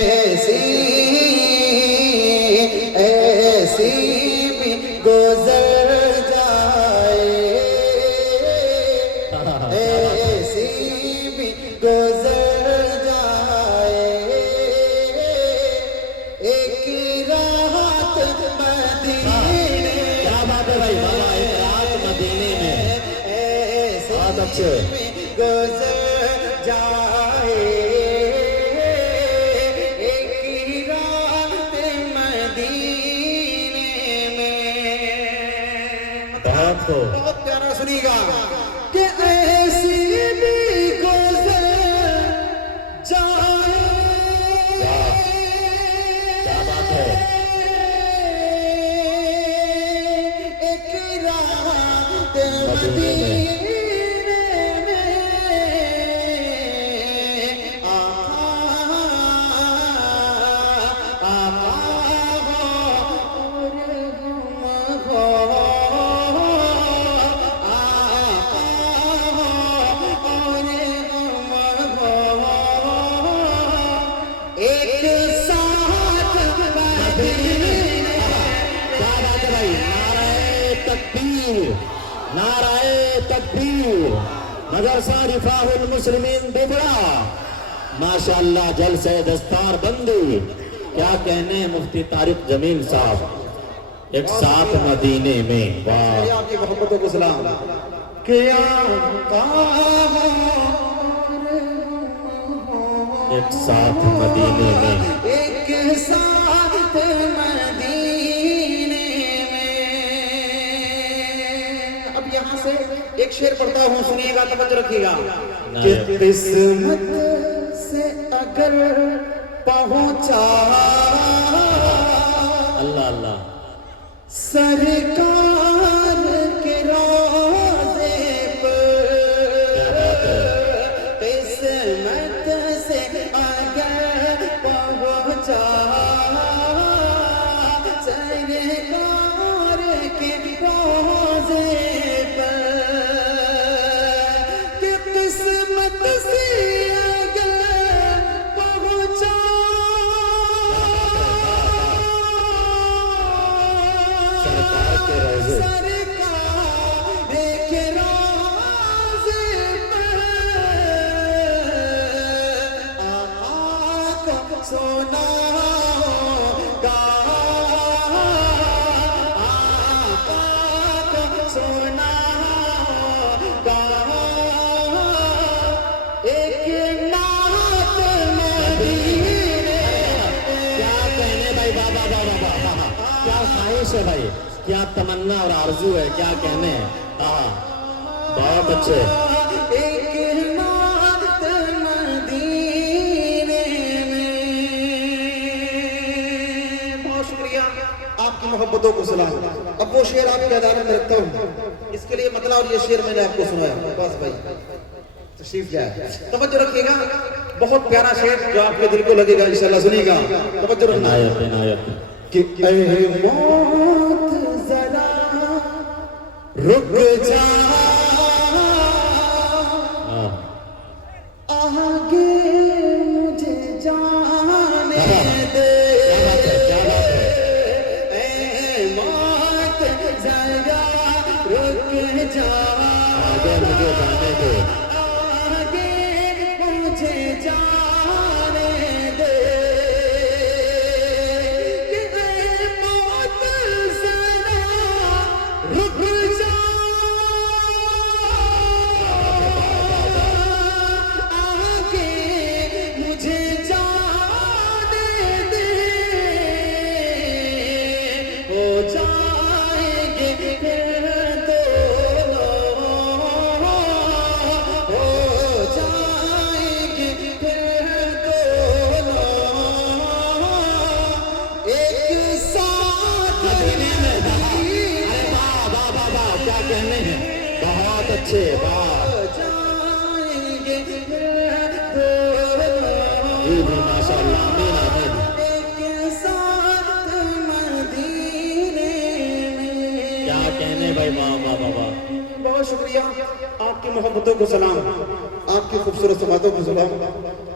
ایسی بھی گزر جائے، ایسی بھی گزر جائے، ایک رات مدینے، کیا بات ہے بھائی، بابا ایک رات مدینے میں، بہت اچھے، گزر جائے، ایک رات مدینے میں۔ بہت خوب، بہت پیارا سنیے گا کہ ایسی بھی گزر جائے، کیا بات ہے، ایک رات مدینے میں، ایک ساتھ مدینے میں۔ کیا بات ہے بھائی، نعرہ تکبیر، نعرہ تکبیر، مدرسہ رفاع المسلمین ببڑا، ماشاءاللہ جلسہ دستار بندی، کیا کہنے مفتی طارق جمیل صاحب، ایک ساتھ مدینے میں، واہ، آپ کی محبتوں کو سلام کیا ایک ساتھ مدینے میں، ایک ساتھ مدینے میں۔ اب یہاں سے ایک شعر پڑھتا ہوں، سنیے گا، توجہ رکھیے گا کہ قسمت سے اگر پہنچا اللہ اللہ، سرکار کے روضے پر، قسمت سے اگر پہنچا سرکار کے روضے پر، کہ قسمت سے اگر پہنچا سرکار کے روضے، سرکار کے روضے پر آقا کو سونا ہوگا، آقا کو سونا ہوگا، ایک نعت مدینے۔ کیا کہنے بھائی، بابا بابا بابا، کیا خواہش ہے بھائی، کیا تمنا اور آرزو ہے، کیا کہنے ہیں، بہت اچھے، ایک نعت مدینے میں۔ بہت شکریہ، آپ کی محبتوں کو سلام۔ اب وہ شعر آپ کی عدالت میں رکھتا ہوں، اس کے لیے مطلع، اور یہ شعر میں نے آپ کو سنایا، بس بھائی تشریف جائے، توجہ رکھیے گا، بہت پیارا شعر جو آپ کے دل کو لگے گا، انشاءاللہ سنیے گا، توجہ رکھنا عنایت عنایت، کہ اے موت ذرا رک جا، آگے مجھے جانے دے، کیا بات ہے، اے موت ذرا رک جا، آگے مجھے جانے دے، آگے مجھے جانے دے، کہ اے موت ذرا رک جا، آگے مجھے جانے دے، ہو جائیں گے پھر دونوں، ہو جائیں گے پھر دونوں، ایک ساتھ مدینے میں، ارے واہ واہ واہ واہ، کیا کہنے ہیں، بہت اچھے، واہ، ہو جائیں گے پھر دونوں، جی جی ماشاءاللہ، آمین آمین، ایک ساتھ مدینے میں۔ کیا کہنے بھائی، واہ واہ واہ واہ، بہت شکریہ، آپ کی محبتوں کو سلام، آپ کی خوبصورت سماعتوں کو سلام۔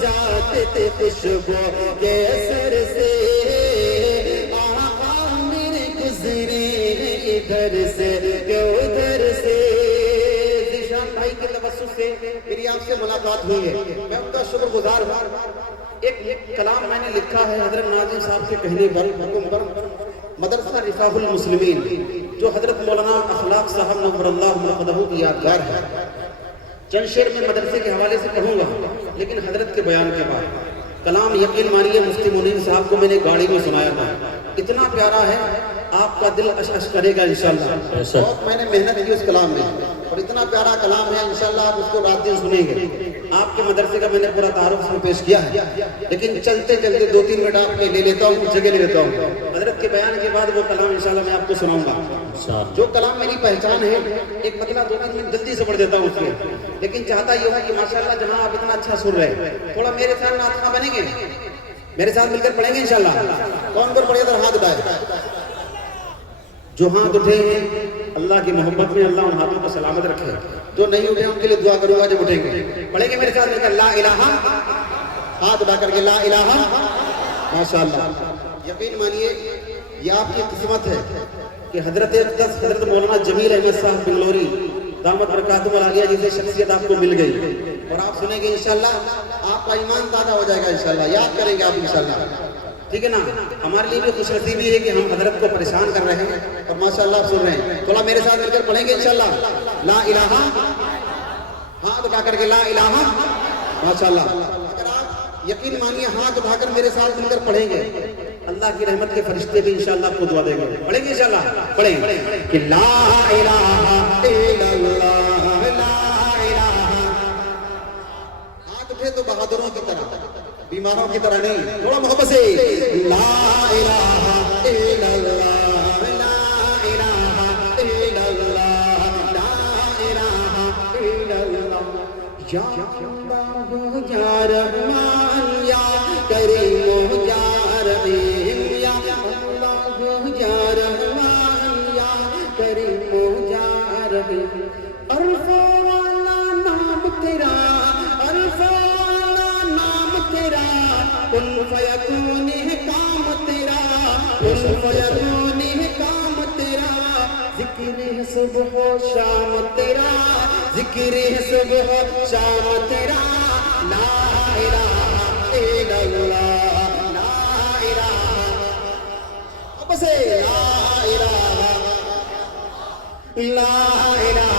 جاتے تھے خوشبو کے اثر سے آقا میرے گزرے ادھر سے کہ ادھر سے ذیشان بھائی کے توسط سے میری آپ سے ملاقات ہوئی ہے، میں ان کا شکر گزار ہوں۔ ایک کلام میں نے لکھا ہے حضرت ناظم صاحب کے کہنے پر، حکم پر، مدرسہ رفاح المسلمین جو حضرت مولانا اخلاق صاحب نور اللہ مرقدہ کی یادگار ہے۔ چند شعر میں مدرسے کے حوالے سے کہوں گا لیکن حضرت کے بیان کے بعد کلام یقین مانیے مفتی منیر صاحب کو میں نے گاڑی میں سنایا تھا، اتنا پیارا ہے آپ کا دل اش اش کرے گا انشاءاللہ۔ بہت میں نے محنت کی اس کلام میں اور اتنا پیارا کلام ہے انشاءاللہ آپ اس کو رات دن سنیں گے۔ آپ کے مدرسے کا میں نے پورا تعارف اس میں پیش کیا ہے لیکن چلتے چلتے 2-3 منٹ آپ کے لے لیتا ہوں، کچھ جگہ لے لیتا ہوں۔ حضرت کے بیان کے بعد وہ کلام انشاءاللہ میں آپ کو سناؤں گا۔ جو کلام میری پہچان ہے ایک مطلب 2-3 منٹ جلدی سے پڑھ دیتا ہوں اس میں، لیکن چاہتا یہ ہوں کہ ماشاءاللہ جہاں آپ اتنا اچھا سن رہے ہیں تھوڑا میرے ساتھ نعت خواں بنیں گے، میرے ساتھ مل کر پڑھیں گے انشاءاللہ۔ کون کون پڑھے ادھر ہاتھ اٹھائے، جو ہاتھ اٹھے ہیں اللہ کی محبت میں اللہ ان ہاتھوں کو سلامت رکھے، جو نہیں اٹھے ان کے لیے دعا کروں گا جب اٹھیں گے۔ پڑھیں گے میرے ساتھ مل کر لا الہ، ہاتھ اٹھا کر کے لا الہ ماشاءاللہ۔ یقین مانیے یہ آپ کی قسمت ہے کہ حضرت مولانا جمیل احمد صاحب بنگلوری دامت برکاتہ العالیہ جیسے شخصیت آپ کو مل گئی اور آپ سنیں گے انشاءاللہ آپ کا ایمان زیادہ ہو جائے گا انشاءاللہ، یاد کریں گے آپ انشاءاللہ، ٹھیک ہے نا۔ ہمارے لیے بھی خوش نصیبی ہے کہ ہم حضرت کو پریشان کر رہے ہیں اور ماشاءاللہ آپ سن رہے ہیں۔ تھوڑا میرے ساتھ مل کر پڑھیں گے انشاءاللہ لا الہ، ہاتھ اٹھا کر کے لا الہ ماشاءاللہ۔ اگر آپ یقین مانیے ہاتھ اٹھا کر میرے ساتھ مل کر پڑھیں گے اللہ کی رحمت کے فرشتے بھی انشاءاللہ آپ کو دعا دیں گے۔ پڑھیں گے انشاءاللہ، پڑھیں کہ لا الہ الا اللہ لا الہ۔ ہاتھ اٹھے تو بہادروں کی طرح، بیماروں کی طرح نہیں، تھوڑا محبت سے لا الہ الا اللہ لا الہ الا اللہ لا الہ الا اللہ یا اللہ یا رحمان یا کریم یا رحیم یا اللہ یا رحمان یا کریم یا رحیم۔ عرف والا نام تیرا، عرف والا نام تیرا، کن فیکون ہے کام تیرا، کن فیکون ہے کام تیرا، ذکر ہے صبح و شام تیرا، ذکر ہے صبح و شام تیرا، لا الہ الا اللہ لا الہ اب سے لا الہ لا الہ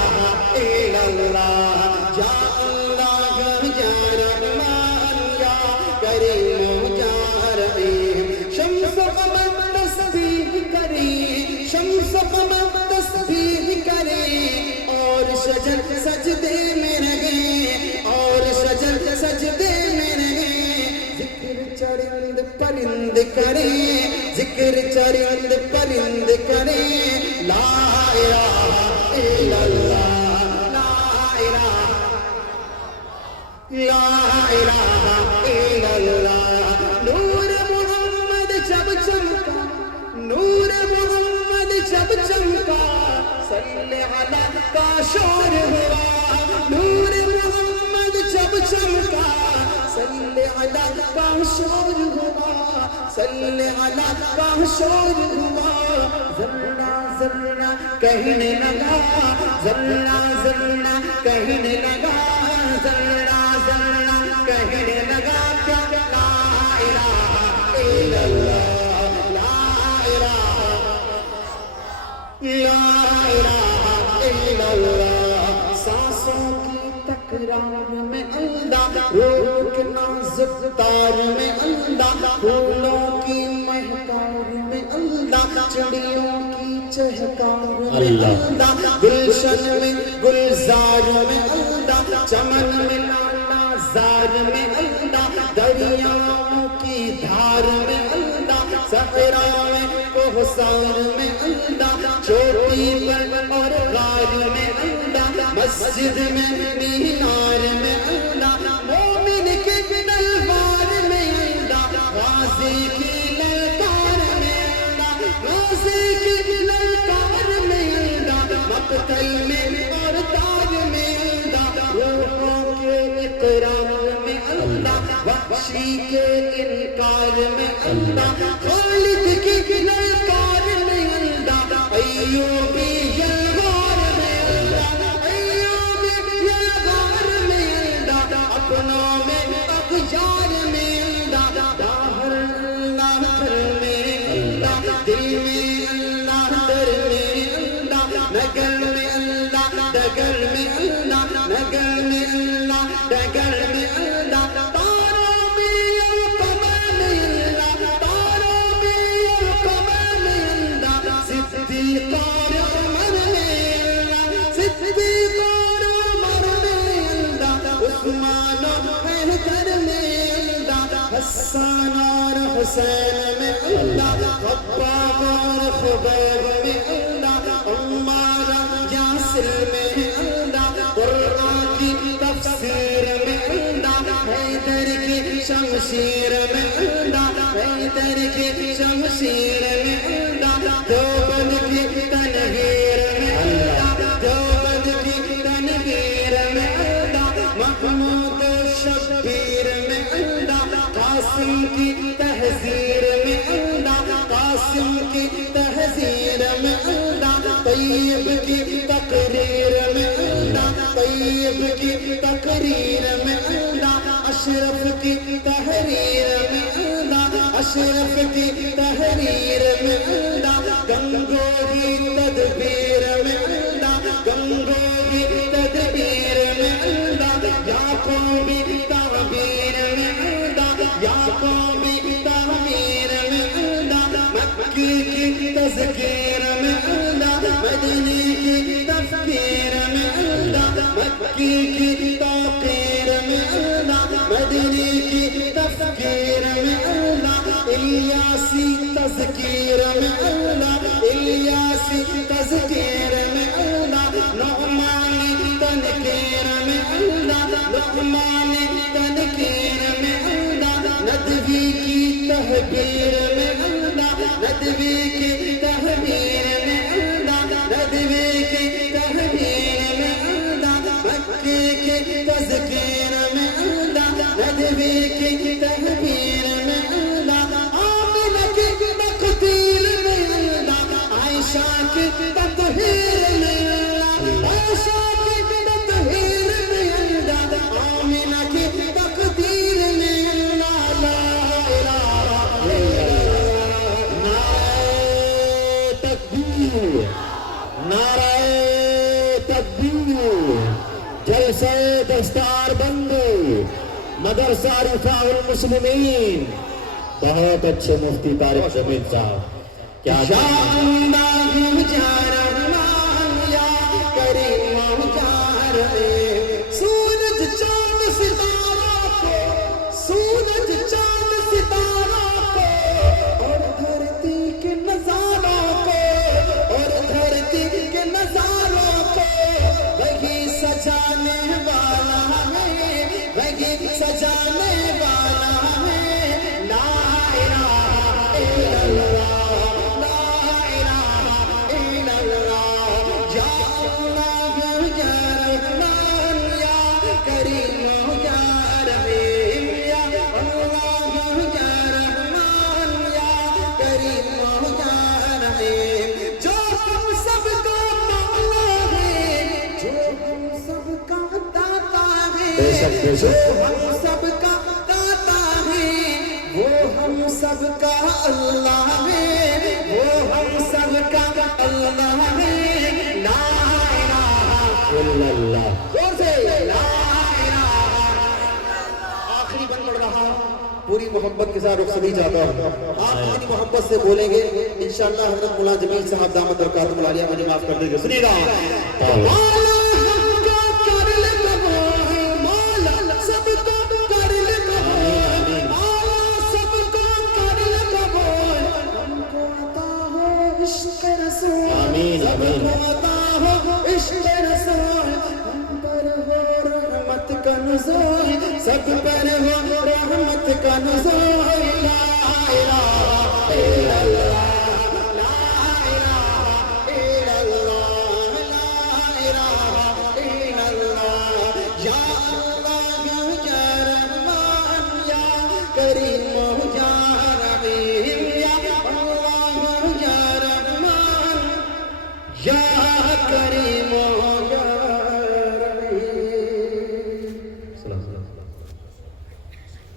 الا اللہ یا اللہ یا رحمان یا کریم یا رحیم۔ شمس و قمر تسبیح کریں، شمس و قمر تسبیح کریں اور شجر سجدے میں رہیں، اور شجر سجدے میں رہیں۔ ذکر چرند پرند کریں، ذکر چرند پرند کریں، لا الہ الا اللہ لا الہ لا الہ الا اللہ۔ نور محمد جب چمکا، نور محمد جب چمکا، صلی علی کا شور ہوا، نور محمد جب چمکا، صلی علی کا شور ہوا، صلی علی کا شور ہوا۔ ذرہ ذرہ کہنے لگا، ذرہ ذرہ کہنے لگا، ذرہ ذرہ کہنے لگا کہ لا الہ الا اللہ لا الہ لا الہ الا اللہ۔ سانسوں کی تکرار میں اللہ، روح کے نازک تار میں اللہ، پھولوں کی مہکار میں اللہ، چڑیوں کی چہکار میں اللہ، گلشن میں گلزار میں اللہ، چمن میں لالا زار میں اللہ، دریاؤں کی دھار میں اللہ، صحرا میں کوثر میں اللہ، چوٹی پر اور غار میں اللہ، مسجد میں مینار میں اللہ، مومن کے تلوار میں اللہ، غازی کی للکار میں اللہ، غازی کی للکار میں اللہ، مقتل میں اور تاج میں اللہ، روحوں کے اقرار میں اللہ، وحشی کے انکار میں اللہ، خالد کی للکار میں اللہ، ایوبی یلغار میں اللہ، ایوبی یلغار میں اللہ، اپنوں میں اغیار میں اللہ، باہر اللہ گھر میں اللہ، دل میں اللہ در میں اللہ، نگر میں اللہ ڈگر میں اللہ، نگر میں اللہ ڈگر میں اللہ، تاروں میں القمر میں اللہ، تاروں میں القمر میں اللہ، صدیق اور عمر میں اللہ، صدیق اور عمر میں اللہ، عثمان و حیدر میں اللہ، حسان اور حسین میں اللہ، خباب اور خبیب میں اللہ، عمار یاسر میں اللہ، قرآن کی تفسیر میں اللہ، حیدر کی شمشیر میں اللہ، حیدر کی شمشیر میں اللہ، دیوبند کی تنویر میں اللہ، دیوبند کی تنویر میں اللہ، محمود شبیر میں اللہ، قاسم کی تحذیر میں اللہ، قاسم کی تحذیر میں اللہ، طیب کی تقریر میں اللہ، طیب کی تقریر میں اللہ، اشرف کی تحریر میں اللہ، اشرف کی تحریر میں اللہ، گنگوہی تدبیر میں اللہ، گنگوہی تدبیر میں اللہ، یعقوبی تعبیر میں اللہ، یعقوبی تعبیر میں اللہ، مکی کی تذکیر میں اللہ، مدنی کی تفکیر میں اللہ، مکی کی توقیر میں اللہ، مدنی کی تفکیر میں اللہ، الیاسی تذکیر میں اللہ، الیاسی تذکیر میں اللہ، نعمانی تنکیر میں اللہ، نعمانی تنکیر میں اللہ، ندوی کی تحبیر میں اللہ، ندوی کی تحبیر میں اللہ، ندوی کی تحبیر میں اللہ، مکی کی تذکیر میں اللہ، ندوی کی تحبیر میں اللہ، آمنہ کی تقدیر میں اللہ، عائشہ کی تطہیر میں اللہ، عائشہ کی تطہیر میں اللہ، آمنہ کی تقدیر میں اللہ، لا الہ الا اللہ، نعرہ تکبیر، نعرہ تکبیر، جلسہ دستار بندی، مدرسہ رفاع المسلمین، بہت اچھے مفتی طارق جمیل صاحب، کیا یا اللہ یا رحمان یا کریم یا رحیم، سورج چاند ستاروں کو، سورج چاند ستاروں کو، اور دھرتی کے نظاروں کو، اور دھرتی کے نظاروں کو، وہی سجانے والا ہے، وہی سجانے والا ہے، لا الہ الا اللہ، لا الہ الا اللہ، یا اللہ یا رحمان یا کریم یا رحیم، یا اللہ یا رحمان یا کریم یا رحیم، جو ہم سب کا مولا ہے، جو ہم سب کا داتا ہے، جو ہم سب کا داتا ہے، وہ ہم سب کا اللہ ہے، وہ ہم سب کا اللہ ہے، لا الہ الا اللہ، زور سے لا الہ، آخری بند پڑ رہا ہوں، پوری محبت کے ساتھ رخصتی چاہتا ہوں، آپ اتنی محبت سے بولیں گے انشاءاللہ حضرت مولانا جمیل صاحب دامت برکاتہ العالیہ مجھے معاف کر دیں گے، سنیے گا مولا ہم کا کر لے قبول، مولا سب کو کر لے قبول، مولا سب کو کر لے قبول، ہم کو عطا ہو عشق رسول، آمین آمین، ہم کو عطا ہو عشق رسول، ہم پر ہو رحمت کا نزول، سب پر ہو رحمت کا نزول، لا الہ الا اللہ، یا کریم